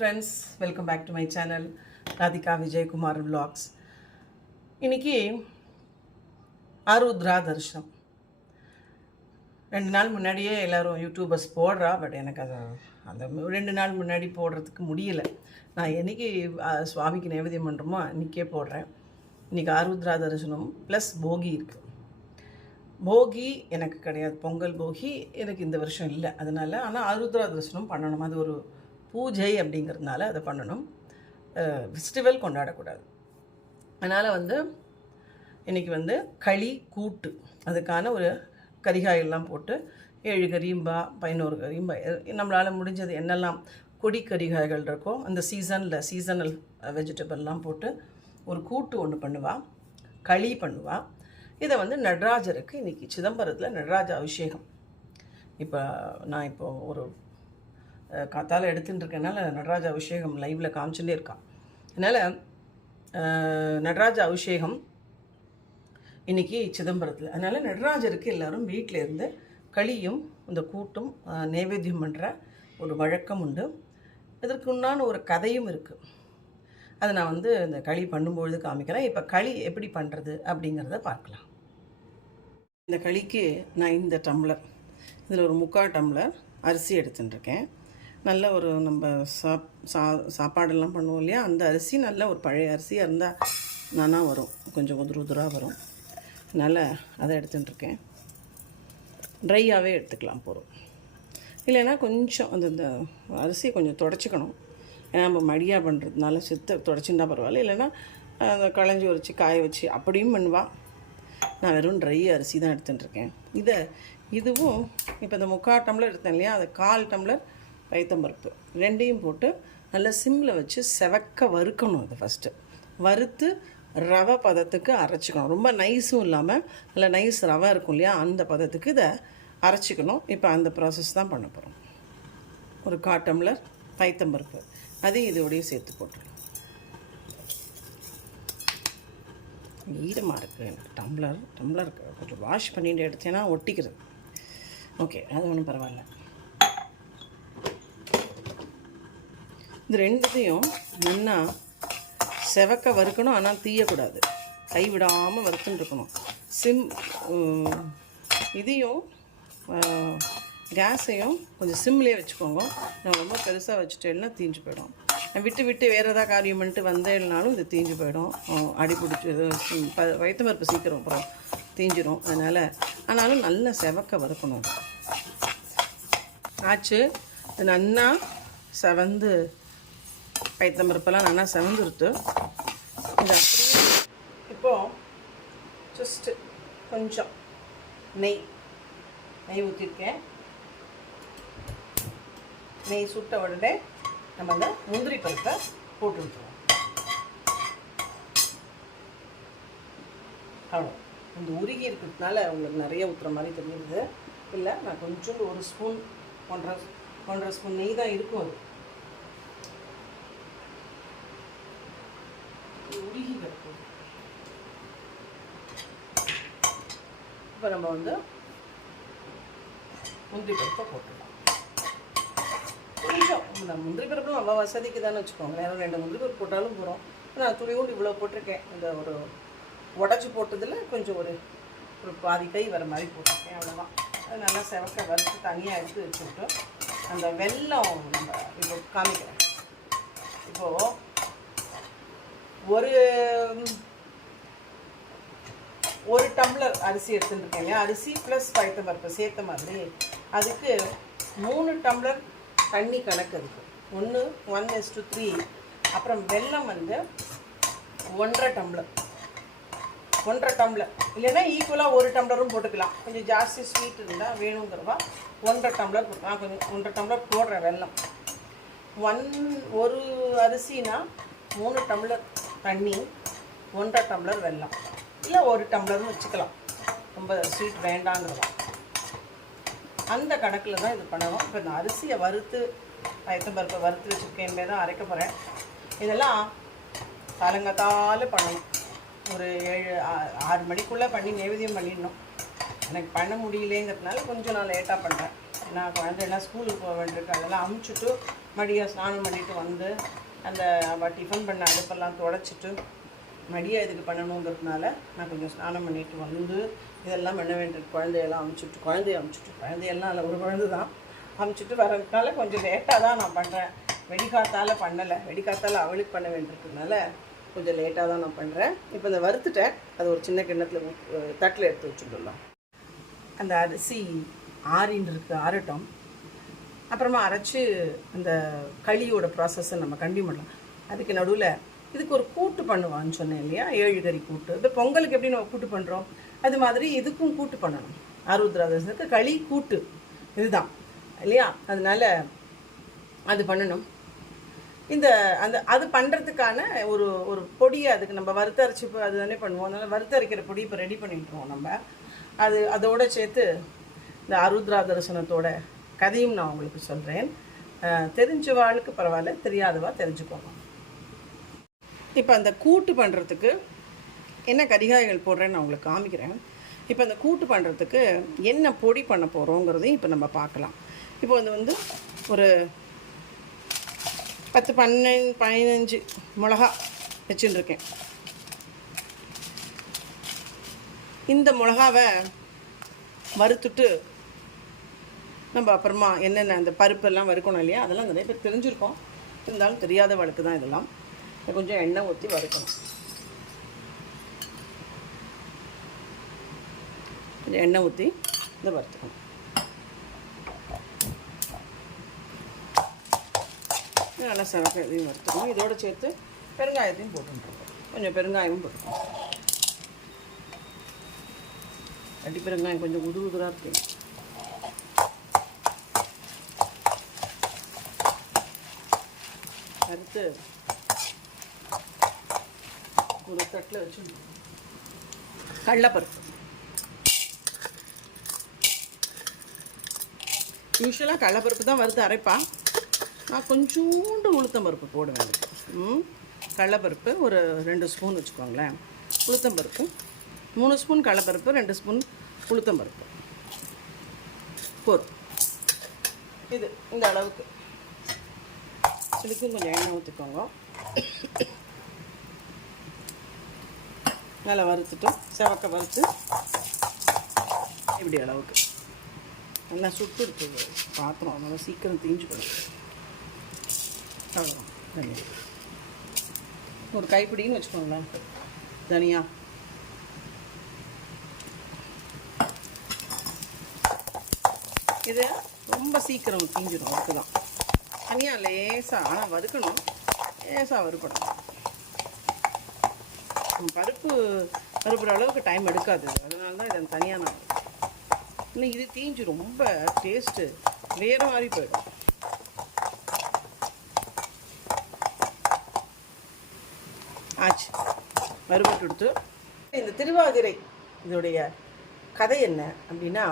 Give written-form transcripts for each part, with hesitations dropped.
friends, welcome back to my channel Radhika Vijay Kumar Vlogs. இன்னைக்கு ஆருத்ரா தரிசனம் 2 நாள் முன்னாடியே எல்லாரும் யூடியூபர்ஸ் போடுறா. பட் எனக்கு அந்த 2 நாள் முன்னாடி போடுறதுக்கு முடியல. நான் என்னைக்கு சுவாமிக்கு நைவேத்தியம் பண்ணுறோமோ அன்றைக்கே போடுறேன். இன்றைக்கி ஆருத்ரா தரிசனம் ப்ளஸ் போகி இருக்குது. போகி எனக்கு கிடையாது, பொங்கல் போகி எனக்கு இந்த வருஷம் இல்லை. அதனால் ஆனால் ஆருத்ரா தரிசனம் பண்ணணும். அது ஒரு பூஜை அப்படிங்கிறதுனால அதை பண்ணணும். ஃபெஸ்டிவல் கொண்டாடக்கூடாது. அதனால் இன்றைக்கி களி கூட்டு, அதுக்கான ஒரு கரிகாயெல்லாம் போட்டு 7 கரியும்பா 11 கரியும்பா நம்மளால் முடிஞ்சது என்னெல்லாம் கொடி கரிகாய்கள் இருக்கோ அந்த சீசனல் வெஜிடபிள்லாம் போட்டு ஒரு கூட்டு ஒன்று பண்ணுவாள், களி பண்ணுவாள். இதை நடராஜருக்கு இன்றைக்கி சிதம்பரத்தில் நடராஜ அபிஷேகம். நான் ஒரு காத்தால் எடுத்துகிட்டு இருக்கனால நடராஜ அபிஷேகம் லைவில் காமிச்சுட்டே இருக்கான். அதனால் நடராஜ அபிஷேகம் இன்றைக்கி சிதம்பரத்தில். அதனால் நடராஜருக்கு எல்லோரும் வீட்டில் இருந்து களியும் இந்த கூட்டும் நைவேத்தியம் பண்ணுற ஒரு வழக்கம் உண்டு. இதற்கு உண்டான ஒரு கதையும் இருக்குது. அதை நான் இந்த களி பண்ணும்பொழுது காமிக்கிறேன். இப்போ களி எப்படி பண்ணுறது அப்படிங்கிறத பார்க்கலாம். இந்த களிக்கு நான் இந்த டம்ளர், இதில் ஒரு 3/4 டம்ளர் அரிசி எடுத்துட்டுருக்கேன். நல்ல ஒரு நம்ம சாப்பாடெல்லாம் பண்ணுவோம் இல்லையா, அந்த அரிசி நல்ல ஒரு பழைய அரிசியாக இருந்தால் நானா வரும், கொஞ்சம் உதுராக வரும். அதனால் அதை எடுத்துட்டுருக்கேன். ட்ரையாகவே எடுத்துக்கலாம் போகிறோம். இல்லைன்னா கொஞ்சம் அந்த அரிசியை கொஞ்சம் தொடச்சிக்கணும். ஏன்னா நம்ம மடியாக பண்ணுறதுனால தொடச்சிருந்தா பரவாயில்ல. இல்லைன்னா அந்த களைஞ்சி வச்சு காய வச்சு அப்படியும் பண்ணுவா. நான் வெறும் ட்ரை அரிசி தான் எடுத்துட்டுருக்கேன். இதுவும் இப்போ இந்த 3/4 டம்ளர் எடுத்தேன் இல்லையா, அது 1/4 டம்ளர் பைத்தம்பருப்பு ரெண்டையும் போட்டு நல்லா சிம்மில் வச்சு செவக்க வறுக்கணும். அது ஃபஸ்ட்டு வறுத்து ரவை பதத்துக்கு அரைச்சிக்கணும். ரொம்ப நைஸும் இல்லாமல் நல்லா நைஸ் ரவை இருக்கும் இல்லையா, அந்த பதத்துக்கு இதை அரைச்சிக்கணும். இப்போ அந்த ப்ராசஸ் தான் பண்ண போகிறோம். ஒரு 1/4 டம்ளர் பைத்தம்பருப்பு அதையும் இதோடையே சேர்த்து போட்டுருணும். ஈரமாக இருக்குது எனக்கு டம்ளர் கொஞ்சம் வாஷ் பண்ணிட்டு எடுத்தேன்னா ஒட்டிக்கிறது. ஓகே, அது ஒன்றும் பரவாயில்ல. இது ரெண்டுத்தையும் நல்லா செவக்க வறுக்கணும். ஆனால் தீயக்கூடாது, கைவிடாமல் வறுத்துன்னு இருக்கணும். இதையும் கேஸையும் கொஞ்சம் சிம்லேயே வச்சுக்கோங்க. நான் ரொம்ப பெருசாக வச்சுட்டேன்னா தீஞ்சு போயிடும். விட்டு வேறு ஏதாவது காரியம் பண்ணிட்டு வந்தேன்னாலும் இது தீஞ்சு போயிடும். அடி பிடிச்சி வயிற்றுப்பருப்பு சீக்கிரம் அப்புறம் தீஞ்சிரும். ஆனாலும் நல்லா செவக்க வறுக்கணும். ஆச்சு, இது நல்லா செவந்து பைத்தம்பருப்பெல்லாம் நல்லா செவந்துருத்து. இது அப்படியே இப்போது ஜஸ்ட்டு கொஞ்சம் நெய் ஊற்றிருக்கேன். நெய் சுட்ட உடனே நம்ம அந்த முந்திரி பருப்பை போட்டு விட்டுருவோம். அவ்வளோ இந்த உருகி இருக்கிறதுனால உங்களுக்கு நிறைய ஊற்றுற மாதிரி தெரியுது. இல்லை, நான் கொஞ்சோண்டு ஒரு ஸ்பூன் 1.5 ஸ்பூன் நெய் தான் இருக்கும். அது உருகி கிடக்கும். இப்போ நம்ம முந்திரி பருப்பை போட்டுடலாம். கொஞ்சம் முந்திரி பருப்பு அவ்வளோ வசதிக்கு தானே வச்சுக்கோங்க. 2 முந்திரி பருப்பு போட்டாலும் போகிறோம். நான் துளியோண்டு இவ்வளோ போட்டிருக்கேன். இந்த ஒரு உடச்சி போட்டதில் கொஞ்சம் ஒரு பாதி கை வர மாதிரி போட்டிருக்கேன், அவ்வளோதான். அது நல்லா செவக்க வறுத்து தனியாக எடுத்து வச்சுக்கிட்டு அந்த வெல்லம் நம்ம இப்போ காமிக்கிறேன். இப்போது ஒரு டம்ளர் அரிசி எடுத்துட்டுருக்கேன் இல்லையா, அரிசி ப்ளஸ் பைத்தம்பருப்பு சேர்த்த மாதிரி அதுக்கு 3 டம்ளர் தண்ணி கணக்கு இருக்குது. 1:3. அப்புறம் வெல்லம் 1.5 டம்ளர் இல்லைன்னா ஈக்குவலாக 1 டம்ளரும் போட்டுக்கலாம். கொஞ்சம் ஜாஸ்தி ஸ்வீட் இருந்தால் வேணுங்கிறவா 1.5 டம்ளர் போட்டுக்கலாம். கொஞ்சம் 1.5 டம்ளர் போடுறேன் வெல்லம். ஒரு அரிசினா 3 டம்ளர் தண்ணி, 1.5 டம்ளர் வெல்லம், இல்லை 1 டம்ளர்னு வச்சுக்கலாம். ரொம்ப ஸ்வீட் வேண்டாங்கிறவா அந்த கணக்கில் தான் இது பண்ணணும். இப்போ இந்த அரிசியை வறுத்து பைத்தம்பருப்பை வறுத்து வச்சுருக்கேன் தான் அரைக்க போகிறேன். இதெல்லாம் காலங்காத்தால பண்ணணும். ஒரு 7-6 மணிக்குள்ளே பண்ணி நைவேத்தியம் பண்ணிடணும். எனக்கு பண்ண முடியலேங்கிறதுனால கொஞ்சம் நான் லேட்டாக பண்ணுறேன். நான் குழந்தையெல்லாம் ஸ்கூலுக்கு போக வேண்டியிருக்கு, அதெல்லாம் அமுச்சுட்டு மடியாக ஸ்நானம் பண்ணிவிட்டு வந்து அந்த அவள் டிஃபன் பண்ண அடுப்பெல்லாம் துடைச்சிட்டு மடியாக இதுக்கு பண்ணணுங்கிறதுனால நான் கொஞ்சம் ஸ்நானம் பண்ணிட்டு வந்து இதெல்லாம் பண்ண வேண்டியிருக்கு. குழந்தையெல்லாம் அமுச்சுட்டு குழந்தையெல்லாம் இல்லை, ஒரு குழந்தை தான் அமுச்சுட்டு வரதுனால கொஞ்சம் லேட்டாக தான் நான் பண்ணுறேன். வெடிக்காத்தால் பண்ணலை, வெடிக்காத்தால் அவளுக்கு பண்ண வேண்டியிருக்கிறதுனால கொஞ்சம் லேட்டாக தான் நான் பண்ணுறேன். இப்போ இந்த வறுத்துட்டேன், அது ஒரு சின்ன கிண்ணத்தில் தட்டில் எடுத்து வச்சுட்டுலாம். அந்த அரிசி ஆறட்டும். அப்புறமா அரைச்சி அந்த களியோட ப்ராசஸை நம்ம கண்டினியூ பண்ணலாம். அதுக்கு நடுவில் இதுக்கு ஒரு கூட்டு பண்ணுவான்னு சொன்னேன் இல்லையா, 7 கறி கூட்டு. இப்போ பொங்கலுக்கு எப்படி நம்ம கூட்டு பண்ணுறோம், அது மாதிரி இதுக்கும் கூட்டு பண்ணணும். ஆருத்ராதர்சனுக்கு களி கூட்டு இதுதான் இல்லையா, அதனால் அது பண்ணணும். அது பண்ணுறதுக்கான ஒரு ஒரு பொடியை அதுக்கு நம்ம வறுத்தரைச்சி இப்போ அது தானே பண்ணுவோம். அதனால் வறுத்தரைக்கிற பொடி இப்போ ரெடி பண்ணிட்டுருவோம் நம்ம. அதோடு சேர்த்து இந்த ஆருத்ரா தரிசனத்தோட கதையும் நான் உங்களுக்கு சொல்கிறேன். தெரிஞ்சவாளுக்கு பரவாயில்ல, தெரியாதவா தெரிஞ்சுக்கோங்க. இப்போ அந்த கூட்டு பண்ணுறதுக்கு என்ன கரிகாய்கள் போடுறேன்னு நான் உங்களுக்கு காமிக்கிறேன். இப்போ அந்த கூட்டு பண்ணுறதுக்கு என்ன பொடி பண்ண போகிறோங்கிறதையும் இப்போ நம்ம பார்க்கலாம். இப்போ வந்து ஒரு 10-15 மிளகா வச்சுட்டுருக்கேன். இந்த மிளகாவை வறுத்துட்டு நம்ம அப்புறமா என்னென்ன அந்த பருப்பெல்லாம் வறுக்கணும் இல்லையா, அதெல்லாம் நிறைய பேர் தெரிஞ்சுருக்கோம், இருந்தாலும் தெரியாத வழக்கு தான் இதெல்லாம். கொஞ்சம் எண்ணெய் ஊற்றி வறுக்கணும். கொஞ்சம் எண்ணெய் ஊற்றி இதை வறுத்துக்கணும். நல்லா செவக்க இதையும் வறுத்துக்கணும். இதோடு சேர்த்து பெருங்காயத்தையும் போட்டுருக்கோம். கொஞ்சம் பெருங்காயமும் போட்டுக்கணும். அடி பெருங்காயம் கொஞ்சம் உதுராக இருக்கு. வறுத்து ஒரு தட்டில் வச்சு கடலைப்பருப்பு. யூஸ்வலாக கடலைப்பருப்பு தான் வறுத்து அரைப்பான். நான் கொஞ்சோண்டு உளுத்தம்பருப்பு போடுவேன். கடலைப்பருப்பு ஒரு 2 ஸ்பூன் வச்சுக்கோங்களேன். உளுத்தம்பருப்பு 3 ஸ்பூன் கடலைப்பருப்பு, 2 ஸ்பூன் உளுத்தம்பருப்பு போதும். இது இந்த அளவுக்கு. இதுக்கும் கொஞ்சம் எண்ணெய் ஊற்றிக்கோங்க. நல்லா வறுத்துட்டு செவக்க வறுத்து இப்படி அளவுக்கு நல்லா சுட்டு இருக்குது பாத்திரம், அதனால் சீக்கிரம் தீஞ்சு போயிடும். அவ்வளோதான். தனியா ஒரு கைப்பிடின்னு வச்சுக்கோங்களேன் தனியாக. இது ரொம்ப சீக்கிரம் தீஞ்சிடும், அதுக்கு தான் தனியாக லேசாக. ஆனால் வறுக்கணும், லேசாக வறுக்கணும். பருப்பு வறுப்புற அளவுக்கு டைம் எடுக்காது, அதனால தான் இதை தனியாக நான் இன்னும் இது தீஞ்சு ரொம்ப டேஸ்ட்டு வேறு மாதிரி போயிடும். ஆச்சு, வறுபட்டு எடுத்து. இந்த திருவாதிரை இதோடைய கதை என்ன அப்படின்னா,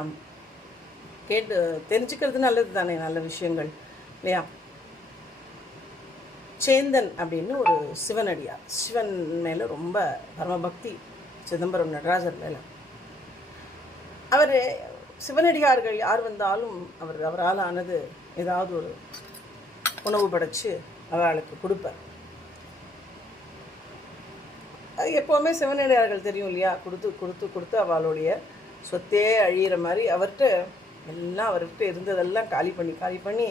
கேட்டு தெரிஞ்சுக்கிறது நல்லது தானே, நல்ல விஷயங்கள் இல்லையா. சேந்தன் அப்படின்னு ஒரு சிவனடியார், சிவன் மேலே ரொம்ப பரமபக்தி, சிதம்பரம் நடராஜர் மேலே. அவர் சிவனடியார்கள் யார் வந்தாலும் அவரால் ஆனது ஏதாவது ஒரு உணவு படைச்சு அவளுக்கு கொடுப்பார். அது எப்போவுமே சிவனடியார்கள் தெரியும் இல்லையா, கொடுத்து கொடுத்து கொடுத்து அவளுடைய சொத்தே அழியிற மாதிரி அவர்கிட்ட இருந்ததெல்லாம் காலி பண்ணி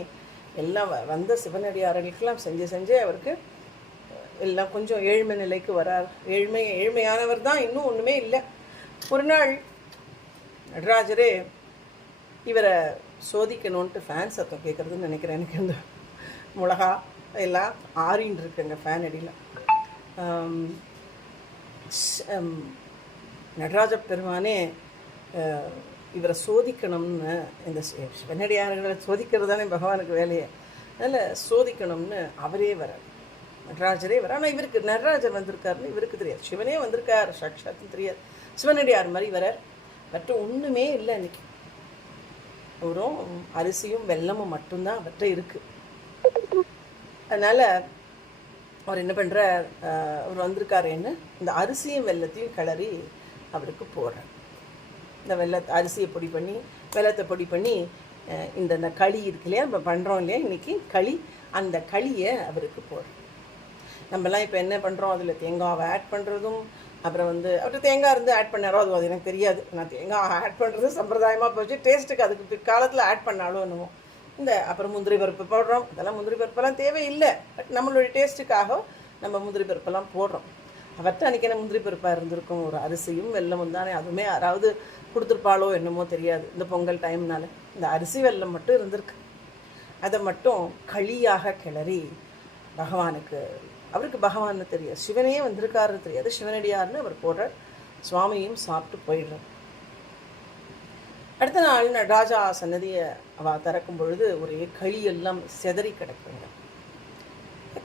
எல்லாம் வந்த சிவனடியார்களுக்கெல்லாம் செஞ்சு அவருக்கு எல்லாம் கொஞ்சம் ஏழ்மை நிலைக்கு வரார். ஏழ்மையானவர் தான், இன்னும் ஒன்றுமே இல்லை. ஒரு நாள் நடராஜரே இவரை சோதிக்கணுன்ட்டு ஃபேன் சத்தம் கேட்குறதுன்னு நினைக்கிறேன். எனக்கு இந்த மிளகா எல்லாம் ஆறின்னு இருக்குங்க ஃபேன் அடியில். நடராஜ பெருமானே இவரை சோதிக்கணும்னு, இந்த சிவனடியார்களை சோதிக்கிறது தானே பகவானுக்கு வேலையை, அதனால் சோதிக்கணும்னு அவரே வரார், நடராஜரே வர. ஆனால் இவருக்கு நடராஜர் வந்திருக்காருன்னு இவருக்கு தெரியாது, சிவனே வந்திருக்கார் சாட்சாத்துன்னு தெரியாது. சிவனடியார் மாதிரி வரார். பட் ஒன்றுமே இல்லை, அன்றைக்கி வெறும் அரிசியும் வெல்லமும் மட்டும்தான் அவர்கிட்ட இருக்குது. அதனால் அவர் என்ன பண்ணுறார், அவர் வந்திருக்காருன்னு இந்த அரிசியும் வெல்லத்தையும் கிளறி அவருக்கு போடுறார். இந்த அரிசியை பொடி பண்ணி வெல்லத்தை பொடி பண்ணி இந்த களி இருக்கு இல்லையா, நம்ம பண்ணுறோம் இல்லையா இன்றைக்கி களி, அந்த களியை அவருக்கு போடுறோம். நம்மலாம் இப்போ என்ன பண்ணுறோம், அதில் தேங்காவை ஆட் பண்ணுறதும், அப்புறம் வந்து அவர்கிட்ட தேங்காய் இருந்து ஆட் பண்ணாரோ அது எனக்கு தெரியாது. நான் தேங்காய் ஆட் பண்ணுறது சம்பிரதாயமாக போச்சு. டேஸ்ட்டுக்கு அதுக்கு பிற்காலத்தில் ஆட் பண்ணாலும் என்னமோ அப்புறம் முந்திரி பருப்பு போடுறோம். அதெல்லாம் முந்திரி பருப்பெல்லாம் தேவையில்லை. பட் நம்மளுடைய டேஸ்ட்டுக்காக நம்ம முந்திரி பருப்பெல்லாம் போடுறோம். அவர்கிட்ட அன்றைக்கி என்ன முந்திரி பருப்பாக இருந்திருக்கும், ஒரு அரிசியும் வெல்லமும் தானே. அதுவுமே யாராவது கொடுத்துருப்பாளோ என்னமோ தெரியாது. இந்த பொங்கல் டைம்னால இந்த அரிசி வெல்லம் மட்டும் இருந்திருக்கு. அதை மட்டும் களியாக கிளறி பகவானுக்கு, அவருக்கு பகவான்னு தெரியாது, சிவனே வந்திருக்காருன்னு தெரியாது, சிவனடியார்னு அவர் போடுறார். சுவாமியும் சாப்பிட்டு போயிடுறார். அடுத்த நாள் நடராஜா சன்னதியை அவள் திறக்கும் பொழுது ஒரே களி எல்லாம் செதறி கிடக்குங்க.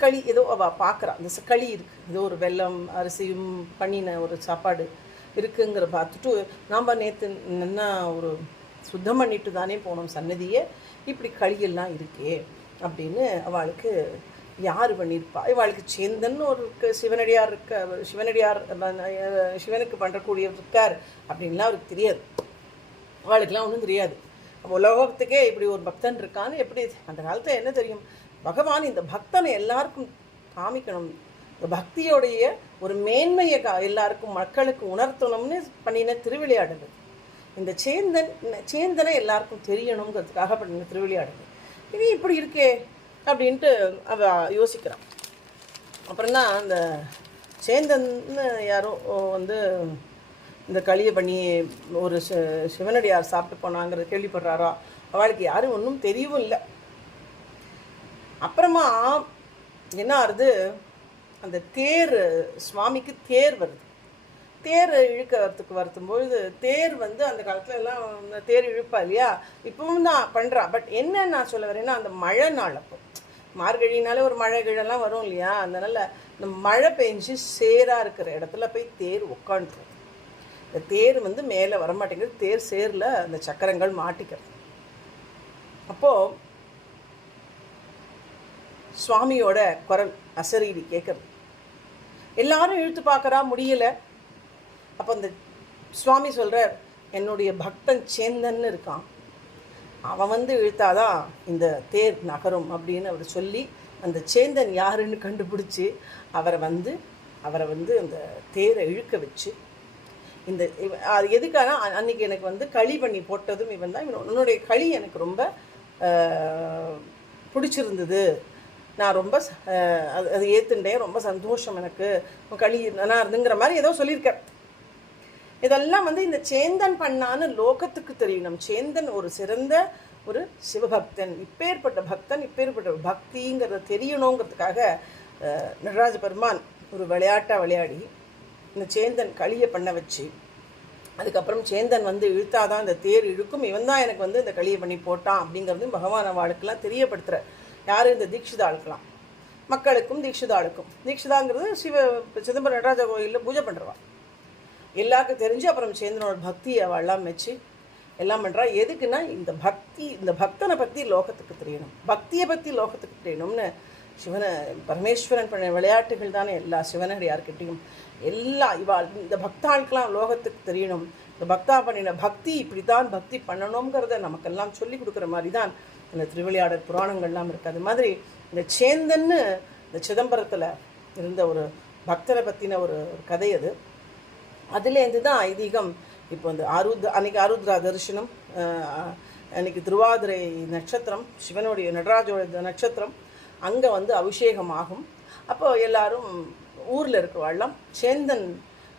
களி ஏதோ அவள் பார்க்குறா, அந்த களி இருக்குது, ஏதோ ஒரு வெல்லம் அரிசியும் பண்ணின ஒரு சாப்பாடு இருக்குங்கிற பார்த்துட்டு, நாம் நேற்று நல்லா ஒரு சுத்தம் பண்ணிட்டு தானே போனோம் சன்னதியை, இப்படி களியெல்லாம் இருக்கே அப்படின்னு அவளுக்கு யார் பண்ணியிருப்பா. இவளுக்கு சேந்தன் ஒரு சிவனடியார் இருக்க, சிவனடியார் சிவனுக்கு பண்ணுறக்கூடியவர் இருக்கார் அப்படின்லாம் அவருக்கு தெரியாது. அவளுக்கெல்லாம் ஒன்றும் தெரியாது. உலகத்துக்கே இப்படி ஒரு பக்தன் இருக்கான்னு எப்படி அந்த காலத்தில் என்ன தெரியும். பகவான் இந்த பக்தனை எல்லாருக்கும் காமிக்கணும், இந்த பக்தியோடைய ஒரு மேன்மையை எல்லாருக்கும் மக்களுக்கு உணர்த்தணும்னு பண்ணின திருவிளையாடுது. இந்த சேந்தனை எல்லாருக்கும் தெரியணுங்கிறதுக்காக பண்ணின திருவிளையாடுது. இது இப்படி இருக்கே அப்படின்ட்டு அவள் யோசிக்கிறான். அப்புறம்தான் அந்த சேந்தன்னு யாரோ வந்து இந்த களியை பண்ணி ஒரு சிவனடியார் சாப்பிட்டு போனாங்கிறது கேள்விப்படுறாரா. அவளுக்கு யாரும் ஒன்றும் தெரியவும் இல்லை. அப்புறமா என்ன ஆகுது, அந்த தேர் சுவாமிக்கு தேர் வருது. தேர் இழுக்கிறதுக்கு வருத்தும்பொழுது தேர் வந்து அந்த காலத்துல எல்லாம் தேர் இழுப்பா இல்லையா, இப்பவும் தான் பண்ணுறா. பட் என்ன நான் சொல்ல வரேன்னா, அந்த மழை நாள் அப்போ மார்கழினாலே ஒரு மழை கிழலாம் வரும் இல்லையா, அதனால இந்த மழை பெஞ்சு சேராக இருக்கிற இடத்துல போய் தேர் உட்காந்துரும். இந்த தேர் வந்து மேலே வரமாட்டேங்குது, தேர் சேரில் அந்த சக்கரங்கள் மாட்டிக்கிறது. அப்போது சுவாமியோட குரல் அசரீரி கேட்குறது. எல்லாரும் இழுத்து பார்க்குறா, முடியலை. அப்போ அந்த சுவாமி சொல்கிறார், என்னுடைய பக்தன் சேந்தன்னு இருக்கான், அவன் வந்து இழுத்தாதான் இந்த தேர் நகரும் அப்படின்னு அவர் சொல்லி, அந்த சேந்தன் யாருன்னு கண்டுபிடிச்சி அவரை வந்து அந்த தேரை இழுக்க வச்சு, இந்த அது எதுக்கான அன்றைக்கி எனக்கு வந்து களி பண்ணி போட்டதும் இவன் தான். உன்னுடைய களி எனக்கு ரொம்ப பிடிச்சிருந்தது, நான் ரொம்ப அது ஏற்றுண்டேன், ரொம்ப சந்தோஷம் எனக்கு, களி நல்லா இருந்துங்கிற மாதிரி ஏதோ சொல்லியிருக்கேன். இதெல்லாம் வந்து இந்த சேந்தன் பண்ணான்னு லோகத்துக்கு தெரியணும். சேந்தன் ஒரு சிறந்த ஒரு சிவபக்தன், இப்பேற்பட்ட பக்தன், இப்பேற்பட்ட பக்திங்கிறத தெரியணுங்கிறதுக்காக நடராஜ பெருமான் ஒரு விளையாட்டாக விளையாடி இந்த சேந்தன் களியை பண்ண வச்சு, அதுக்கப்புறம் சேந்தன் வந்து இழுத்தாதான் இந்த தேர் இழுக்கும், இவன் தான் எனக்கு வந்து இந்த களியை பண்ணி போட்டான் அப்படிங்கிறது பகவான் அவளுக்கெல்லாம் தெரியப்படுத்துகிற. யார், இந்த தீட்சிதாளுக்கெல்லாம், மக்களுக்கும் தீட்சிதாளுக்கும். தீட்சிதாங்கிறது சிதம்பரம் நடராஜ கோயிலில் பூஜை பண்ணுறவா, எல்லாருக்கும் தெரிஞ்சு. அப்புறம் சேந்தனோட பக்தி அவள்லாம் வச்சு எல்லாம் பண்ணுறா. எதுக்குன்னா இந்த பக்தி, இந்த பக்தனை பற்றி லோகத்துக்கு தெரியணும், பக்தியை பற்றி லோகத்துக்கு தெரியணும்னு சிவனை பரமேஸ்வரன் பண்ண விளையாட்டுகள் தானே எல்லா சிவனடியார்கிட்டையும். எல்லா இந்த பக்தாளுக்கெல்லாம் லோகத்துக்கு தெரியணும், இந்த பக்தா பண்ணின பக்தி இப்படி தான் பக்தி பண்ணணுங்கிறத நமக்கெல்லாம் சொல்லி கொடுக்குற மாதிரி தான் இந்த திருவிளையாடல் புராணங்கள்லாம் இருக்குது. அது மாதிரி இந்த சேந்தன்னு இந்த சிதம்பரத்தில் இருந்த ஒரு பக்தரை பற்றின ஒரு கதை அது. அதுலேருந்து தான் ஐதீகம். இப்போ இந்த அன்றைக்கி ஆருத்ரா தரிசனம், அன்றைக்கி திருவாதிரை நட்சத்திரம், சிவனுடைய நடராஜோட நட்சத்திரம், அங்கே வந்து அபிஷேகம் ஆகும். அப்போது எல்லாரும் ஊரில் இருக்கிறவாள்லாம் சேந்தன்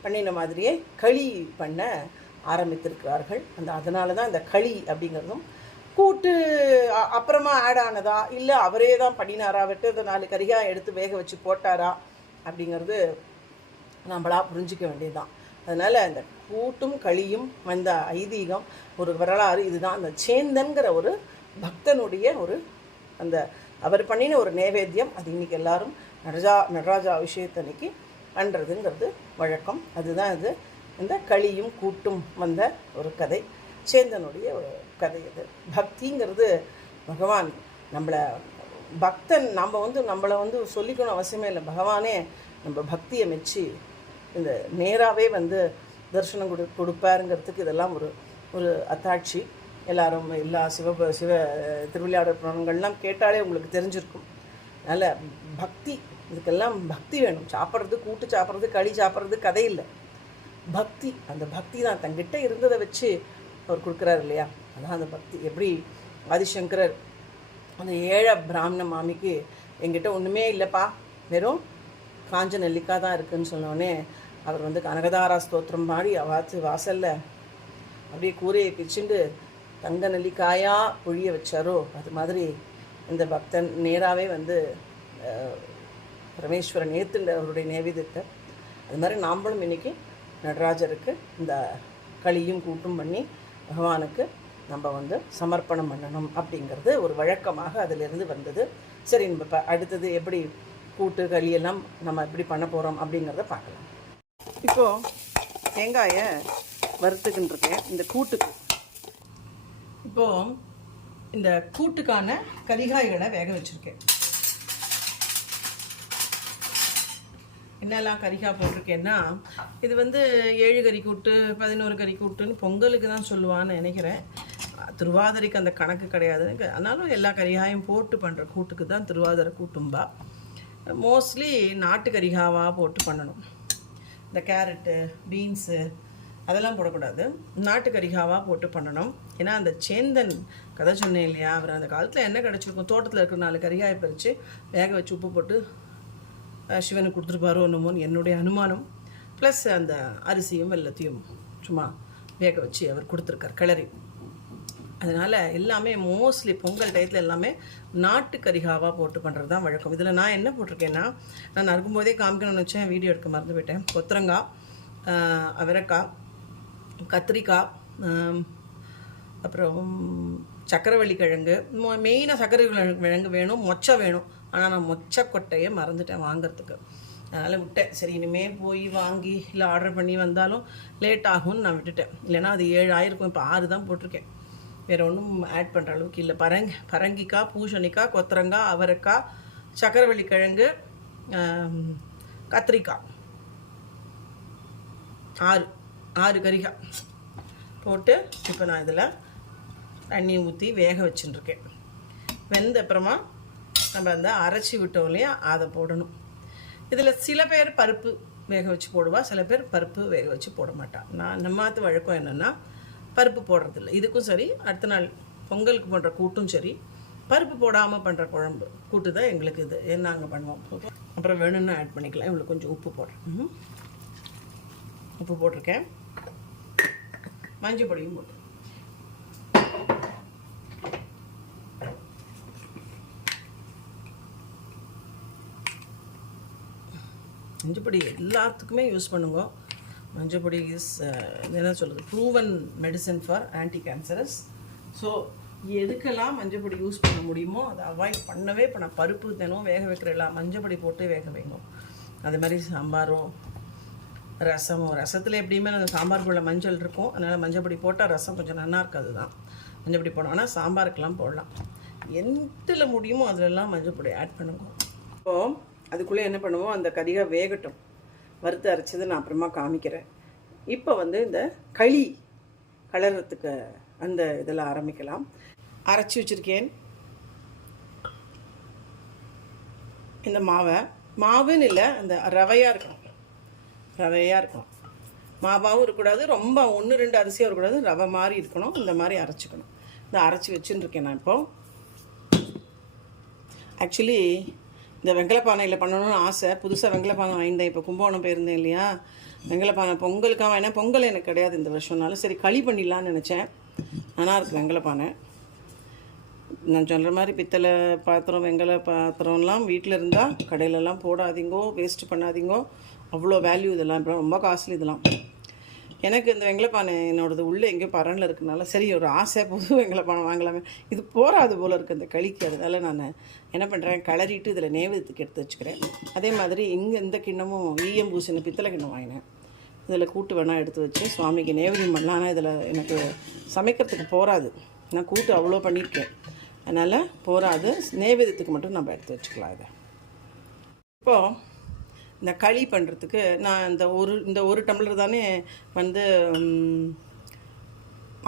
பண்ணின மாதிரியே களி பண்ண ஆரம்பித்திருக்கிறார்கள். அதனால தான் இந்த களி அப்படிங்கிறதும் கூட்டு அப்புறமா ஆட் ஆனதா, இல்லை அவரே தான் பண்ணினாரா, வெட்டு 4 கறியாக எடுத்து வேக வச்சு போட்டாரா அப்படிங்கிறது நம்மளா புரிஞ்சிக்க வேண்டியதுதான். அதனால் இந்த கூட்டும் களியும் அந்த ஐதீகம் ஒரு வரலாறு. இதுதான் அந்த சேந்தன்கிற ஒரு பக்தனுடைய ஒரு அந்த அவர் பண்ணின ஒரு நைவேத்தியம். அது இன்றைக்கி எல்லாரும் நடராஜா விஷயத்தன்னைக்கு பண்ணுறதுங்கிறது வழக்கம். அதுதான் இது இந்த களியும் கூட்டும் வந்த ஒரு கதை, சேந்தனுடைய ஒரு கதை. அது பக்திங்கிறது பகவான் நம்மளை பக்தன் நம்மளை வந்து சொல்லிக்கணும் அவசியமே இல்லை. பகவானே நம்ம பக்தியை மெச்சி இந்த நேராகவே வந்து தரிசனம் கொடுப்பாருங்கிறதுக்கு இதெல்லாம் ஒரு அத்தாட்சி. எல்லாரும் எல்லா சிவ திருவிளையாடல் புராணங்கள்லாம் கேட்டாலே உங்களுக்கு தெரிஞ்சிருக்கும். அதனால் பக்தி, இதுக்கெல்லாம் பக்தி வேணும். சாப்பிட்றது, கூட்டு சாப்பிட்றது, களி சாப்பிட்றது கதை இல்லை, பக்தி. அந்த பக்தி தான் தங்கிட்ட இருந்ததை வச்சு அவர் கொடுக்குறாரு இல்லையா, அதான் அந்த பக்தி. எப்படி ஆதிசங்கரர் அந்த ஏழை பிராமண மாமிக்கு எங்கிட்ட ஒன்றுமே இல்லைப்பா, வெறும் காஞ்ச நெல்லிக்காய் தான் இருக்குதுன்னு சொன்னோடனே அவர் வந்து கனகதாரா ஸ்தோத்திரம் பாடி வாசலில் அப்படியே கூரையை பிச்சுண்டு தங்க நெல்லிக்காயாக புழிய வச்சாரோ, அது மாதிரி இந்த பக்தன் நேராகவே வந்து பரமேஸ்வரன் ஏற்றுண்ட அவருடைய நேவேதத்தை. அது மாதிரி நாம்ளும் இன்றைக்கி நடராஜருக்கு இந்த களியும் கூட்டும் பண்ணி பகவானுக்கு நம்ம வந்து சமர்ப்பணம் பண்ணணும் அப்படிங்கிறது ஒரு வழக்கமாக அதிலிருந்து வந்தது. சரி, நம்ம இப்போ அடுத்தது எப்படி கூட்டு களியெல்லாம் நம்ம எப்படி பண்ண போகிறோம் அப்படிங்கிறத பார்க்கலாம். இப்போது தேங்காயை வறுத்துக்கின்னு இருக்கேன் இந்த கூட்டுக்கு. இப்போது இந்த கூட்டுக்கான கரிகாய்களை வேக வச்சுருக்கேன். என்னெல்லாம் கரிகாய் போட்டிருக்கேன்னா, இது வந்து 7 கறி கூட்டு 11 கறி கூட்டுன்னு பொங்கலுக்கு தான் சொல்லுவான்னு நினைக்கிறேன். திருவாதிரைக்கு அந்த கணக்கு கிடையாது. ஆனாலும் எல்லா கரிகாயும் போட்டு பண்ணுற கூட்டுக்கு தான் திருவாதிரை கூட்டும்பா. மோஸ்ட்லி நாட்டு கரிகாவாக போட்டு பண்ணணும். இந்த கேரட்டு, பீன்ஸு அதெல்லாம் போடக்கூடாது, நாட்டு கரிகாவாக போட்டு பண்ணணும். ஏன்னா அந்த சேந்தன் கதை சொன்னேன் இல்லையா, அவர் அந்த காலத்தில் என்ன கிடச்சிருக்கும், தோட்டத்தில் இருக்கிற 4 கரிகாயை பறித்து வேக வச்சு உப்பு போட்டு சிவனுக்கு கொடுத்துருப்பாரோ என்னமோன்னு என்னுடைய அனுமானம். ப்ளஸ் அந்த அரிசியும் வெல்லத்தையும் சும்மா வேக வச்சு அவர் கொடுத்துருக்கார் கிளறி. அதனால் எல்லாமே மோஸ்ட்லி பொங்கல் டயத்தில் எல்லாமே நாட்டு கரிகாவாக போட்டு பண்ணுறது தான் வழக்கம். இதில் நான் என்ன போட்டிருக்கேன்னா, நான் நறுக்கும்போதே காமிக்கணும்னு வச்சேன், வீடியோ எடுக்க மறந்து போயிட்டேன். கொத்தரங்காய், அவரைக்காய், கத்திரிக்காய், அப்புறம் சக்கரவள்ளி கிழங்கு, மெயினாக சக்கரவள்ளி கிழங்கு வேணும், மொச்சை வேணும். ஆனால் நான் மொச்சக்கொட்டையை மறந்துட்டேன் வாங்கிறதுக்கு, அதனால் விட்டேன். சரி, இனிமேல் போய் வாங்கி இல்லை ஆர்டர் பண்ணி வந்தாலும் லேட் ஆகும்னு நான் விட்டுட்டேன். இல்லைனா அது 7 ஆயிருக்கும். இப்போ 6 தான் போட்டிருக்கேன், வேறு ஒன்றும் ஆட் பண்ணுற அளவுக்கு இல்லை. பரங்கிக்காய், பூசணிக்காய், கொத்தரங்காய், அவரைக்காய், சக்கரவள்ளி கிழங்கு, கத்திரிக்காய், 6 கரிகாய் போட்டு இப்போ நான் இதில் தண்ணி ஊற்றி வேக வச்சுட்டுருக்கேன். வெந்த அப்புறமா நம்ம அந்த அரைச்சி விட்டோம் இல்லையா, அதை போடணும். இதில் சில பேர் பருப்பு வேக வச்சு போடுவா, சில பேர் பருப்பு வேக வச்சு போட மாட்டாள். நம்மாத்து வழக்கம் என்னென்னா பருப்பு போடுறதில்ல. இதுக்கும் சரி, அடுத்த நாள் பொங்கலுக்கு பண்ணுற கூட்டும் சரி, பருப்பு போடாமல் பண்ணுற குழம்பு கூட்டு தான் எங்களுக்கு இது நாங்கள் பண்ணுவோம். அப்புறம் வேணும்னு ஆட் பண்ணிக்கலாம். இவ்வளோ கொஞ்சம் உப்பு போடுறேன், உப்பு போட்டிருக்கேன், மஞ்சள் பொடியும் போட்டு. மஞ்சள் பொடி எல்லாத்துக்குமே யூஸ் பண்ணுங்க. மஞ்சள் பொடி இஸ் என்ன சொல்கிறது, proven medicine for anti cancerous. So எதுக்கெல்லாம் மஞ்சள் பொடி யூஸ் பண்ண முடியுமோ அதை அவாய்ட் பண்ணவே பண்ண. பருப்பு தினம் வேக வைக்கிற எல்லாம் மஞ்சள் பொடி போட்டு வேக வைங்க. அது மாதிரி சாம்பாரோ ரசத்தில் எப்படியுமே அந்த சாம்பாருக்குள்ள மஞ்சள் இருக்கும், அதனால் மஞ்சள் பொடி போட்டால் ரசம் கொஞ்சம் நல்லா இருக்காது தான் மஞ்சள் பொடி போடணும். ஆனால் சாம்பாருக்கெல்லாம் போடலாம். எந்தில் முடியுமோ அதிலெல்லாம் மஞ்சள் பொடி ஆட் பண்ணுங்க. இப்போது அதுக்குள்ளே என்ன பண்ணுவோம், அந்த கரிகாய் வேகட்டும். வறுத்து அரைச்சது நான் அப்புறமா காமிக்கிறேன். இப்போ வந்து இந்த களி கலர்றதுக்கு அந்த இதெல்லாம் ஆரம்பிக்கலாம். அரைச்சி வச்சுருக்கேன் இந்த மாவுன்னு இல்லை, அந்த ரவையாக இருக்கும், மாவாகவும் இருக்கக்கூடாது, ரொம்ப 1-2 அரிசியாக இருக்கக்கூடாது, ரவை மாதிரி இருக்கணும். இந்த மாதிரி அரைச்சிக்கணும். இந்த அரைச்சி வச்சுன்னு இருக்கேன் நான். இப்போது ஆக்சுவலி இந்த வெங்கலப்பானையில் பண்ணணும்னு ஆசை. புதுசாக வெங்கலப்பானை வாங்கிட்டேன். இப்போ கும்பகோணம் போயிருந்தேன் இல்லையா, வெங்கலப்பானை பொங்கலுக்காக வேணால், பொங்கல் எனக்கு கிடையாது இந்த வருஷம்னாலும் சரி களி பண்ணிடலான்னு நினச்சேன். நல்லா இருக்குது வெங்கலப்பானை. நான் சொல்கிற மாதிரி பித்தளை பாத்திரம், வெங்கல பாத்திரம்லாம் வீட்டில் இருந்தால் கடையிலலாம் போடாதீங்கோ, வேஸ்ட்டு பண்ணாதீங்கோ. அவ்வளோ வேல்யூ இதெல்லாம். இப்போ ரொம்ப காஸ்ட்லி இதெல்லாம். எனக்கு இந்த வெங்கலப்பானை என்னோடது உள்ளே எங்கேயோ பரனில் இருக்குனால சரி ஒரு ஆசை, புது வெங்கலப்பானை வாங்கலாமே. இது போகாது போல் இருக்குது இந்த களிக்கு. அதனால நான் என்ன பண்ணுறேன், கிளறிட்டு இதில் நேவேத்திக்கு எடுத்து வச்சுக்கிறேன். அதே மாதிரி இங்கே இந்த கிண்ணமும் ஈயம்பூசின்னு பித்தளை கிண்ணம் வாங்கினேன். இதில் கூட்டு வேணால் எடுத்து வச்சு சுவாமிக்கு நேவேதியம் பண்ணலாம். ஆனால் இதில் எனக்கு சமைக்கிறதுக்கு போகாது, நான் கூட்டு அவ்வளோ பண்ணியிருக்கேன், அதனால் போகாது. நேவேதியத்துக்கு மட்டும் நம்ம எடுத்து வச்சுக்கலாம். இதை இப்போது இந்த களி பண்ணுறதுக்கு நான் இந்த ஒரு டம்ளர் தானே வந்து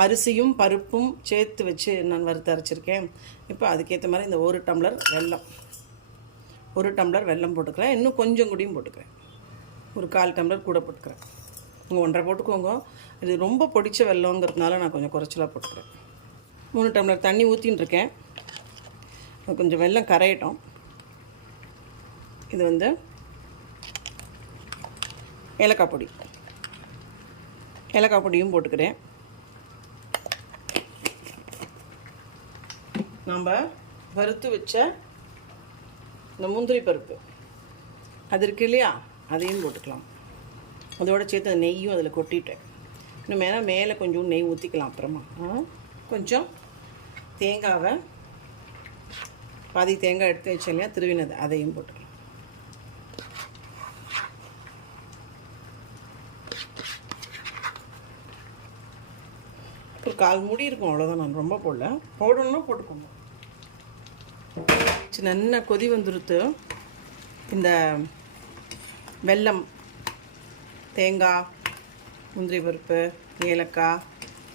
அரிசியும் பருப்பும் சேர்த்து வச்சு நான் வறுத்து அரைச்சிருக்கேன். இப்போ அதுக்கேற்ற மாதிரி இந்த 1 டம்ளர் வெல்லம் போட்டுக்கிறேன். இன்னும் கொஞ்சம் கூடியும் போட்டுக்கிறேன். ஒரு 1/4 டம்ளர் கூட போட்டுக்கிறேன். நீங்கள் 1.5 போட்டுக்கோங்க. இது ரொம்ப பொடிச்ச வெல்லங்கிறதுனால நான் கொஞ்சம் குறைச்சலாக போட்டுக்கிறேன். 3 டம்ளர் தண்ணி ஊற்றின்னு இருக்கேன். கொஞ்சம் வெல்லம் கரையட்டும். இது வந்து ஏலக்காய் பொடியும் போட்டுக்கிறேன். நம்ம வறுத்து வச்ச இந்த முந்திரி பருப்பு அது இருக்கு இல்லையா, அதையும் போட்டுக்கலாம். அதோடு சேர்த்து அந்த நெய்யும் அதில் கொட்டிட்டேன். இன்னும் மேலே கொஞ்சம் நெய் ஊற்றிக்கலாம். அப்புறமா கொஞ்சம் தேங்காவை பாதி தேங்காய் எடுத்து வச்சேன் இல்லையா, திருவினது, அதையும் போட்டுக்கலாம். ஒரு 1/4 மூடி இருக்கும், அவ்வளோதான். நான் ரொம்ப போடணும்னா போட்டுக்கோங்க. நல்லா கொதி வந்துடுத்து. இந்த வெல்லம், தேங்காய், முந்திரி பருப்பு, ஏலக்காய்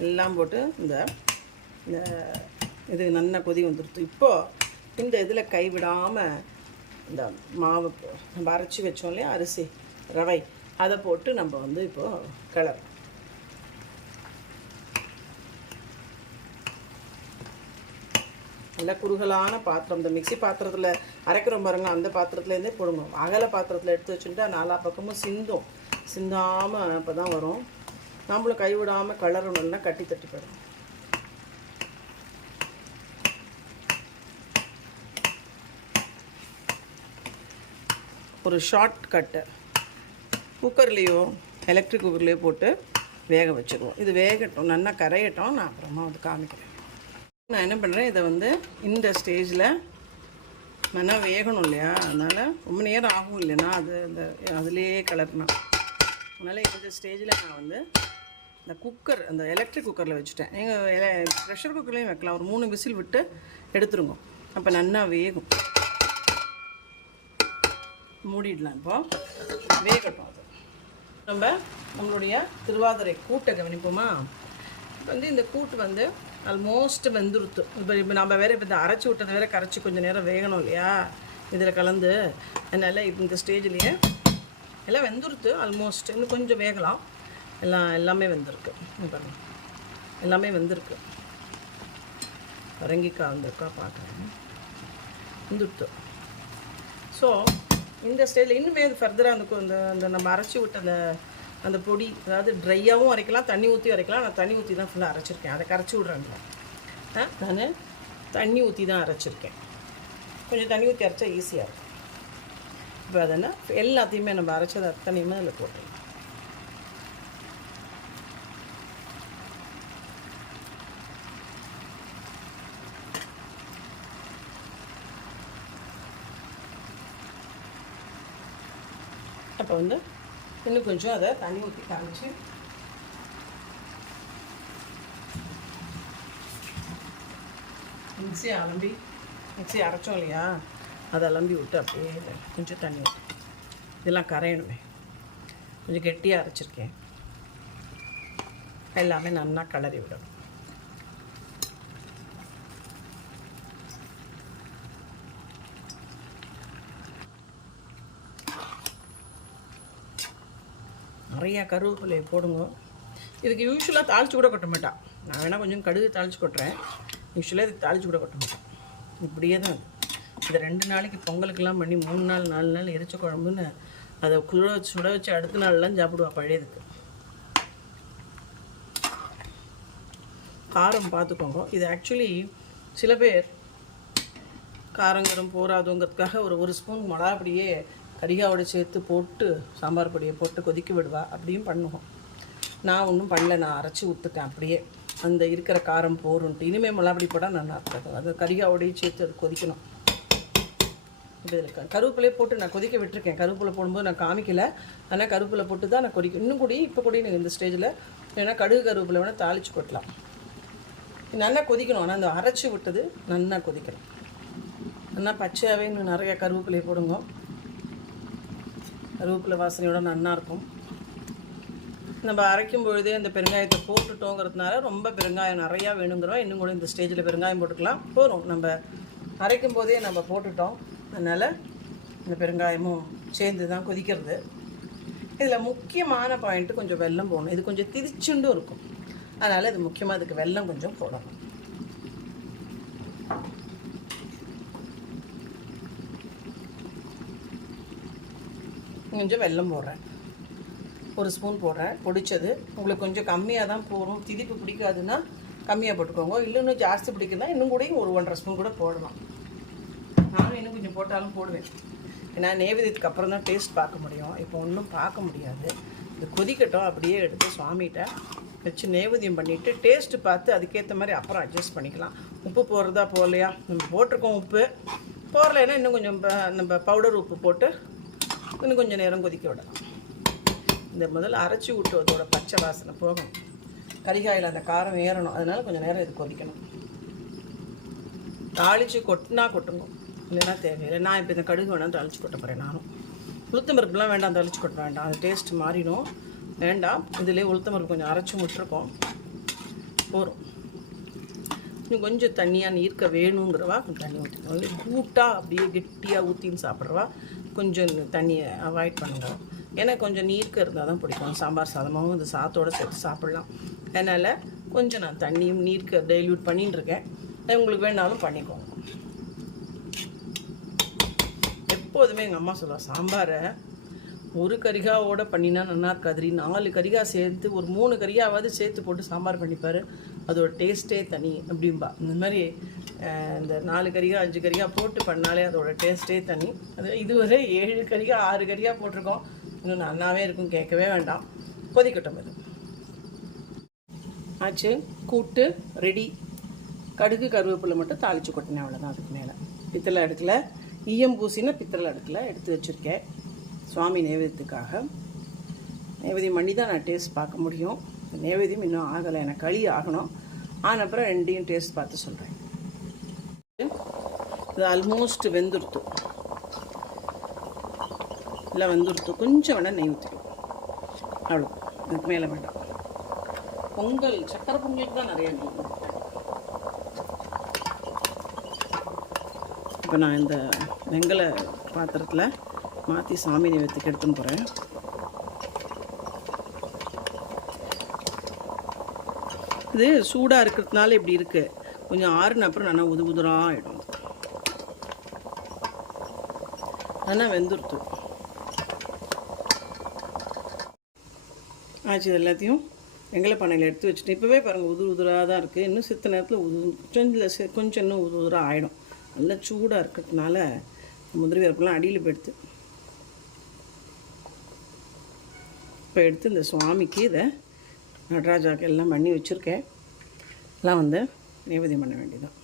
எல்லாம் போட்டு இந்த இது நல்லா கொதி வந்துடுத்து. இப்போது இந்த இதில் கைவிடாமல் இந்த மாவு நம்ம அரைச்சி வச்சோம் இல்லையா, அரிசி ரவை, அதை போட்டு நம்ம வந்து இப்போது கிளறோம். நல்லா குறுகலான பாத்திரம், இந்த மிக்சி பாத்திரத்தில் அரைக்கிறோம் பாருங்க, அந்த பாத்திரத்துலேருந்தே போடுங்க. அகல பாத்திரத்தில் எடுத்து வச்சுட்டா 4 பக்கமும் சிந்தாமல் அப்போ தான் வரும். நம்மளும் கைவிடாமல் கிளறணும்னா கட்டி தட்டி போயிடும். ஒரு ஷார்ட் கட்டு குக்கர்லேயோ எலக்ட்ரிக் குக்கர்லேயோ போட்டு வேக வச்சுருவோம். இது வேகட்டும், நல்லா கரையட்டும். நான் அப்புறமா வந்து காமிக்கிறேன். நான் என்ன பண்ணுறேன், இதை வந்து இந்த ஸ்டேஜில் நல்லா வேகணும் இல்லையா, அதனால் ரொம்ப நேரம் ஆகும் இல்லைன்னா அதுலேயே கலக்கணும். அதனால் இந்த ஸ்டேஜில் நான் வந்து இந்த குக்கர், அந்த எலக்ட்ரிக் குக்கரில் வச்சுட்டேன். நீங்கள் ப்ரெஷர் குக்கர்லேயும் வைக்கலாம். ஒரு 3 விசில் விட்டு எடுத்துருங்க, அப்போ நல்லா வேகும். மூடிடலாம். இப்போ வேகட்டும். அது நம்மளுடைய திருவாதிரை கூட்டை கவனிப்போமா. இப்போ வந்து இந்த கூட்டு வந்து ஆல்மோஸ்ட் வெந்துருத்து. இப்போ நம்ம வேறு இப்போ இந்த அரைச்சி விட்டதை வேறு கரைச்சி கொஞ்சம் நேரம் வேகணும் இல்லையா இதில் கலந்து. அதனால் இப்போ இந்த ஸ்டேஜ்லேயே எல்லாம் வெந்துருத்து ஆல்மோஸ்ட். இன்னும் கொஞ்சம் வேகலாம். எல்லாமே வெந்திருக்கு. பாருங்க, எல்லாமே வெந்திருக்கு. பரங்கிக்காய் வந்திருக்கா பார்க்குறேன், வெந்துருத்து. ஸோ இந்த ஸ்டேஜில் இன்னுமே அது ஃபர்தராக அந்த நம்ம அரைச்சி விட்ட அந்த பொடி, அதாவது ட்ரையாகவும் அரைக்கலாம், தண்ணி ஊற்றி அரைக்கலாம். நான் தண்ணி ஊற்றி தான் ஃபுல்லாக அரைச்சிருக்கேன். அதை கரைச்சி விட்றேன்ல, நான் தண்ணி ஊற்றி தான் அரைச்சிருக்கேன். கொஞ்சம் தண்ணி ஊற்றி அரைச்சா ஈஸியாக இருக்கும். இப்போ அதென்ன எல்லாத்தையுமே நம்ம அரைச்சது அத்தனையுமே அதில் போட்டுருவோம். அப்போ வந்து இன்னும் கொஞ்சம் அதை தண்ணி ஊற்றி காமிச்சு மிக்ஸி அரைச்சோம் இல்லையா, அதை அலம்பி விட்டு அப்படியே கொஞ்சம் தண்ணி ஊற்றி இதெல்லாம் கரையணுமே. கொஞ்சம் கெட்டியாக அரைச்சிருக்கேன். எல்லாமே நல்லா கிளறி விடணும். நிறையா கருவேப்பிலையை போடுங்க. இதுக்கு யூஸ்வலாக தாளித்து கூட கொட்ட மாட்டான். நான் வேணால் கொஞ்சம் கடுகு தாளித்து கொட்டுறேன். யூஸ்வலாக இதுக்கு தாளித்து கூட கொட்ட மாட்டேன். இப்படியே தான் இதை 2 நாளைக்கு பொங்கலுக்கெல்லாம் பண்ணி 3 நாள் 4 நாள் எரிச்ச குழம்புன்னு அதை சுட வச்சு அடுத்த நாள்லாம் சாப்பிடுவா பழையதுக்கு. காரம் பார்த்துக்கோங்க. இது ஆக்சுவலி சில பேர் காரங்கரம் போராதுங்கிறதுக்காக ஒரு ஸ்பூன் மிளகா அப்படியே கரிகாவோட சேர்த்து போட்டு சாம்பார் பொடியை போட்டு கொதிக்க விடுவா. அப்படியும் பண்ணுவோம். நான் ஒன்றும் பண்ணல, நான் அரைச்சி விட்டுட்டேன். அப்படியே அந்த இருக்கிற காரம் போருன்ட்டு. இனிமேல் மிளகாப்பொடி போட்டால் நல்லா இருக்காது. அது கரிகாவோடையே சேர்த்து அது கொதிக்கணும். இப்படி இருக்கேன். கருவேப்பிலையே போட்டு நான் கொதிக்க விட்டுருக்கேன். கருவேப்பிலை போடும்போது நான் காமிக்கல, ஆனால் கருவேப்பிலை போட்டு தான் நான் கொதிக்கும். இன்னும் கூடி இப்போ கூடி நீங்கள் இந்த ஸ்டேஜில் ஏன்னா கடுகு கருவேப்பிலை வேணால் தாளித்து கொட்டலாம். நல்லா கொதிக்கணும். ஆனால் அந்த அரைச்சி விட்டது நல்லா கொதிக்கணும். நல்லா பச்சையாகவே இன்னும் நிறையா கருவேப்பிலையை போடுங்க. கருவேப்பிலை வாசனையோட நல்லாயிருக்கும். நம்ம அரைக்கும் பொழுதே அந்த பெருங்காயத்தை போட்டுட்டோங்கிறதுனால ரொம்ப பெருங்காயம் நிறையா வேணுங்கிறோம். இன்னும் கூட இந்த ஸ்டேஜில் பெருங்காயம் போட்டுக்கலாம். போதும், நம்ம அரைக்கும் போதே நம்ம போட்டுட்டோம். அதனால் இந்த பெருங்காயமும் சேர்ந்து தான் கொதிக்கிறது. இதில் முக்கியமான பாயிண்ட்டு கொஞ்சம் வெல்லம் போடணும். இது கொஞ்சம் திரிச்சுண்டும் இருக்கும். அதனால் இது முக்கியமாக இதுக்கு வெல்லம் கொஞ்சம் போடணும். கொஞ்சம் வெல்லம் போடுறேன், 1 ஸ்பூன் போடுறேன் பொடிச்சது. உங்களுக்கு கொஞ்சம் கம்மியாக தான் போடும். திதிப்பு பிடிக்காதுன்னா கம்மியாக போட்டுக்கோங்க. இல்லை இன்னும் ஜாஸ்தி பிடிக்குன்னா இன்னும் கூட ஒரு 1.5 ஸ்பூன் கூட போடலாம். நானும் இன்னும் கொஞ்சம் போட்டாலும் போடுவேன். ஏன்னா நெய்வேத்தியத்துக்கு அப்புறம் தான் டேஸ்ட் பார்க்க முடியும். இப்போ ஒன்றும் பார்க்க முடியாது. இது கொதிக்கட்டும். அப்படியே எடுத்து சுவாமிகிட்ட வச்சு நெய்வேத்தியம் பண்ணிவிட்டு டேஸ்ட்டு பார்த்து அதுக்கேற்ற மாதிரி அப்புறம் அட்ஜஸ்ட் பண்ணிக்கலாம். உப்பு போடுறதா போடலையா, நம்ம போட்டிருக்கோம். உப்பு போடலைன்னா இன்னும் கொஞ்சம் நம்ம பவுடர் உப்பு போட்டு இன்னும் கொஞ்சம் நேரம் கொதிக்க விடலாம். இந்த முதல்ல அரைச்சி விட்டு அதோட பச்சை வாசனை போகணும். கரிகாயில் அந்த காரம் ஏறணும். அதனால் கொஞ்சம் நேரம் இது கொதிக்கணும். தாளித்து கொட்டினா கொட்டுங்க, இல்லைன்னா தேவையில்லை. நான் இப்போ இந்த கடுகு வேணாம் தாளித்து கொட்ட போகிறேன். நானும் உளுத்தம்பருப்புலாம் வேண்டாம், தாளித்து கொட்ட வேண்டாம், அது டேஸ்ட் மாறிடும். வேண்டாம், இதிலே உளுத்தம்பருப்பு கொஞ்சம் அரைச்சி விட்டுருக்கோம், போகிறோம். இன்னும் கொஞ்சம் தண்ணியாக நீர்க்க வேணுங்கிறவா கொஞ்சம் தண்ணி ஊற்றிக்கணும். கூட்டாக அப்படியே கெட்டியாக ஊற்றின்னு சாப்பிட்றவா கொஞ்சம் தண்ணியை அவாய்ட் பண்ணுங்க. ஏன்னா கொஞ்சம் நீர்க்க இருந்தால் தான் பிடிக்கும். சாம்பார் சாதமாகவும் இந்த சாத்தோடு சேர்த்து சாப்பிட்லாம். அதனால் கொஞ்சம் நான் தண்ணியும் நீர்க்க டைல்யூட் பண்ணின்னு இருக்கேன். உங்களுக்கு வேணாலும் பண்ணிக்கோங்க. எப்போதுமே எங்கள் அம்மா சொல்லுவாள், சாம்பாரை ஒரு கரிகாவோடு பண்ணினா நல்லா இருக்காது, 4 கரிகாய் சேர்த்து ஒரு 3 கரிகாவது சேர்த்து போட்டு சாம்பார் பண்ணிப்பார், அதோட டேஸ்ட்டே தனி அப்படின்பா. இந்த மாதிரி இந்த 4 கரிகாய் 5 கரிகாய் போட்டு பண்ணாலே அதோட டேஸ்ட்டே தனி. அது இதுவரை 7 கரிகாய் 6 கரிகாய் போட்டிருக்கோம். இன்னும் நல்லாவே இருக்கும், கேட்கவே வேண்டாம். கொதிக்கட்டும். இது ஆச்சு, கூட்டு ரெடி. கடுகு கருவேப்பிலை மட்டும் தாளித்து கொட்டினேன், அவ்வளோதான். அதுக்கு மேலே பித்தளை அடுக்கில் ஈயம் பூசின பித்தளை அடுக்கில் எடுத்து வச்சுருக்கேன். சுவாமி நைவேத்தியத்துக்காக நைவேத்தியம் பண்ணி தான் நான் டேஸ்ட் பார்க்க முடியும். நைவேத்தியம் இன்னும் ஆகலை, எனக்கு களி ஆகணும். ஆனப்புறம் ரெண்டையும் டேஸ்ட் பார்த்து சொல்கிறேன். இது ஆல்மோஸ்ட் வெந்துடுத்து, இல்லை வெந்துடுத்து. கொஞ்சம் வேணால் நெய் ஊற்றிக்கும், அவ்வளோ. இதுக்கு மேலே வேண்டாம். பொங்கல் சக்கரை பொங்கலுக்கு தான் நிறைய நெய். இப்போ நான் இந்த வெங்கல பாத்திரத்தில் மாற்றி சாமி நைவேத்தியத்துக்கு எடுத்துன்னு போகிறேன். இது சூடாக இருக்கிறதுனால இப்படி இருக்குது. கொஞ்சம் ஆறுன அப்புறம் நல்லா உதுராக ஆகிடும். ஆனால் வெந்துருத்து ஆச்சு. இது எல்லாத்தையும் வெங்கல பானையில் எடுத்து வச்சுட்டு இப்போவே பாருங்கள் உதுராக தான் இருக்குது. இன்னும் சித்த நேரத்தில் கொஞ்சம் இன்னும் உதுராக ஆகிடும். நல்லா சூடாக இருக்கிறதுனால முந்திரி பருப்புலாம் அடியில் போயிடுது. இப்போ எடுத்து இந்த சுவாமிக்கு இதை நடராஜாக்கு எல்லாம் பண்ணி வச்சுருக்கேன். எல்லாம் வந்து நைவேத்தியம் பண்ண வேண்டியதான்.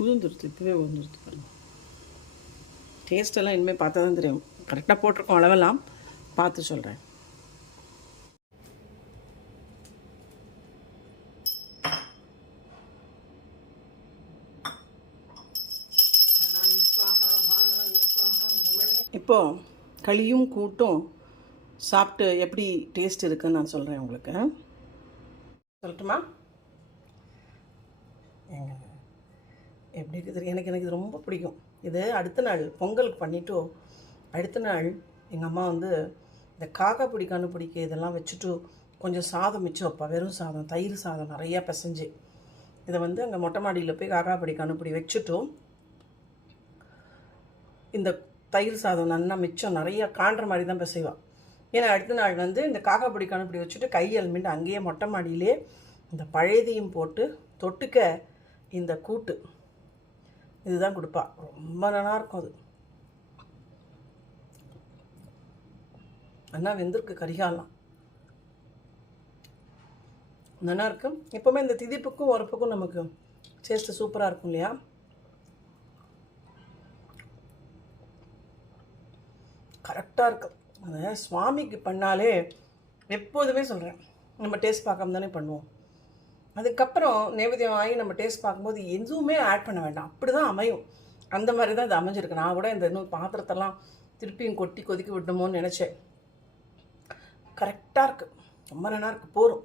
உதுந்துருத்து, இப்போவே உதுந்துருத்து பாருங்க. டேஸ்ட்டெல்லாம் இனிமேல் பார்த்தா தான் தெரியும். கரெக்டாக போட்டிருக்கோம், அளவெல்லாம் பார்த்து சொல்கிறேன். இப்போது களியும் கூட்டும் சாப்பிட்டு எப்படி டேஸ்ட் இருக்குதுன்னு நான் சொல்கிறேன் உங்களுக்கு. சொல்லட்டுமா? எப்படி இருக்குது எனக்கு இது ரொம்ப பிடிக்கும். இது அடுத்த நாள் பொங்கலுக்கு பண்ணிவிட்டு அடுத்த நாள் எங்கள் அம்மா வந்து இந்த காக்கா பிடிக்கான்னு பிடிக்க இதெல்லாம் வச்சுட்டு கொஞ்சம் சாதம் மிச்சம் வைப்பா. வெறும் சாதம், தயிர் சாதம் நிறையா பிசைஞ்சு இதை வந்து அங்கே மொட்டை மாடியில் போய் காக்கா பிடிக்கான்னு பிடி வச்சுட்டும் இந்த தயிர் சாதம் நல்லா மிச்சம் நிறையா காண்ற மாதிரி தான் பிசைவாள். ஏன்னா அடுத்த நாள் வந்து இந்த காக்கா பிடிக்கான்னு இப்படி வச்சுட்டு கையல் மீண்டு அங்கேயே மொட்டை மாடியிலே இந்த பழையதையும் போட்டு தொட்டுக்க இந்த கூட்டு இதுதான் கொடுப்பா. ரொம்ப நல்லாயிருக்கும். அது அண்ணா வெந்திருக்கு கரிகாலாம் நல்லா இருக்கும். எப்போவுமே இந்த திதிப்புக்கும் உரப்புக்கும் நமக்கு டேஸ்ட்டு சூப்பராக இருக்கும் இல்லையா? கரெக்டாக இருக்கும். அதை சுவாமிக்கு பண்ணாலே எப்போதுமே சொல்கிறேன், நம்ம டேஸ்ட் பார்க்காம தானே பண்ணுவோம். அதுக்கப்புறம் நைவேத்தியம் ஆகி நம்ம டேஸ்ட் பார்க்கும்போது எதுவுமே ஆட் பண்ண வேண்டாம், அப்படி தான் அமையும். அந்த மாதிரி தான் இது அமைஞ்சிருக்கு. நான் கூட இந்த இன்னும் பாத்திரத்தெல்லாம் திருப்பியும் கொட்டி கொதிக்க விடணுமோன்னு நினச்சேன். கரெக்டாக இருக்குது, ரொம்ப நல்லா இருக்குது, போரும்.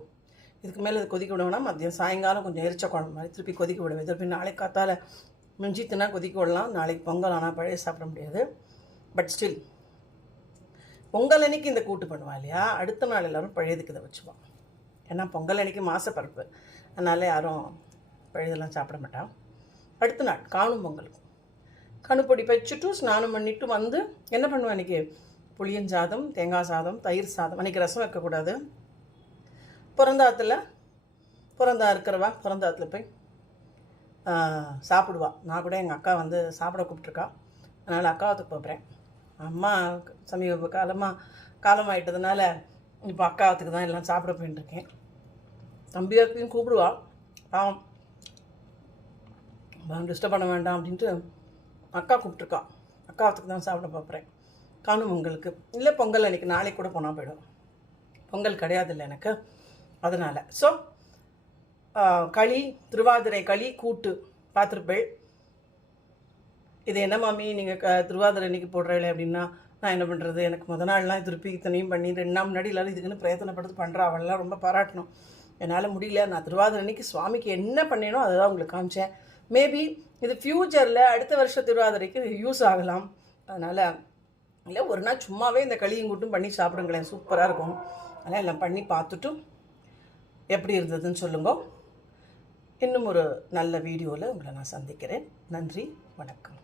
இதுக்கு மேலே இது கொதிக்க விட வேணாம். மதியம் சாயங்காலம் கொஞ்சம் எரிச்ச குழம்பு மாதிரி திருப்பி கொதிக்க விடுவேன். திருப்பி நாளைக்கு காத்தால் மிஞ்சித்துனா கொதிக்க விடலாம். நாளைக்கு பொங்கல் ஆனால் பழைய சாப்பிட முடியாது. பட் ஸ்டில் பொங்கல் அன்னைக்கு இந்த கூட்டு பண்ணுவாள் இல்லையா, அடுத்த நாள் எல்லோரும் பழையதுக்கு இதை வச்சுப்போம். ஏன்னா பொங்கல் அன்னைக்கு மாசப்பருப்பு, அதனால் யாரும் பழையதெல்லாம் சாப்பிட மாட்டான். அடுத்த நாள் காணும் பொங்கலுக்கு கணுப்பொடி வச்சுட்டு ஸ்நானம் பண்ணிவிட்டு வந்து என்ன பண்ணுவேன் அன்றைக்கி, புளியஞ்சாதம், தேங்காய் சாதம், தயிர் சாதம். அன்றைக்கி ரசம் வைக்கக்கூடாது. பிறந்தா இருக்கிறவா பிறந்தாத்தில் போய் சாப்பிடுவா. நான் கூட எங்கள் அக்கா வந்து சாப்பிட கூப்பிட்ருக்கா, அதனால் அக்காவத்துக்கு போகிறேன். அம்மா சமீப காலமாயிட்டதுனால இப்போ அக்காவத்துக்கு தான் எல்லாம் சாப்பிட போயின்ட்டுருக்கேன். தம்பியாத்தையும் கூப்பிடுவா, பாவம் டிஸ்டர்ப் பண்ண வேண்டாம் அப்படின்ட்டு அக்கா கூப்பிட்ருக்கா. அக்காவத்துக்கு தான் சாப்பிட பார்க்குறேன் காணும் பொங்கலுக்கு. இல்லை பொங்கல் அன்றைக்கி நாளைக்கு கூட போனால் போயிடும். பொங்கல் கிடையாது இல்லை எனக்கு, அதனால். ஸோ களி, திருவாதிரை களி கூட்டு பார்த்துருப்பேன். இது என்ன மாமி நீங்கள் திருவாதிரை அன்றைக்கி போடுறீங்களே அப்படின்னா, நான் என்ன பண்ணுறது, எனக்கு முத நாள்லாம் திருப்பி இத்தனையும் பண்ணி 2 நாள் முன்னாடி எல்லோரும் இதுக்குன்னு பிரயத்தனப்படுத்து பண்ணுறா. அவள்லாம் ரொம்ப பாராட்டணும். என்னால் முடியல. நான் திருவாதிரை அன்றைக்கி சுவாமிக்கு என்ன பண்ணேனோ அதை தான் உங்களுக்கு காமிச்சேன். மேபி இது ஃப்யூச்சரில் அடுத்த வருஷம் திருவாதிரைக்கு யூஸ் ஆகலாம். அதனால் இல்லை ஒரு நாள் சும்மாவே இந்த களியும் கூட்டும் பண்ணி சாப்பிடுங்களேன், சூப்பராக இருக்கும். அதனால் எல்லாம் பண்ணி பார்த்துட்டு எப்படி இருந்ததுன்னு சொல்லுங்க. இன்னும் ஒரு நல்ல வீடியோவில் உங்களை நான் சந்திக்கிறேன். நன்றி, வணக்கம்.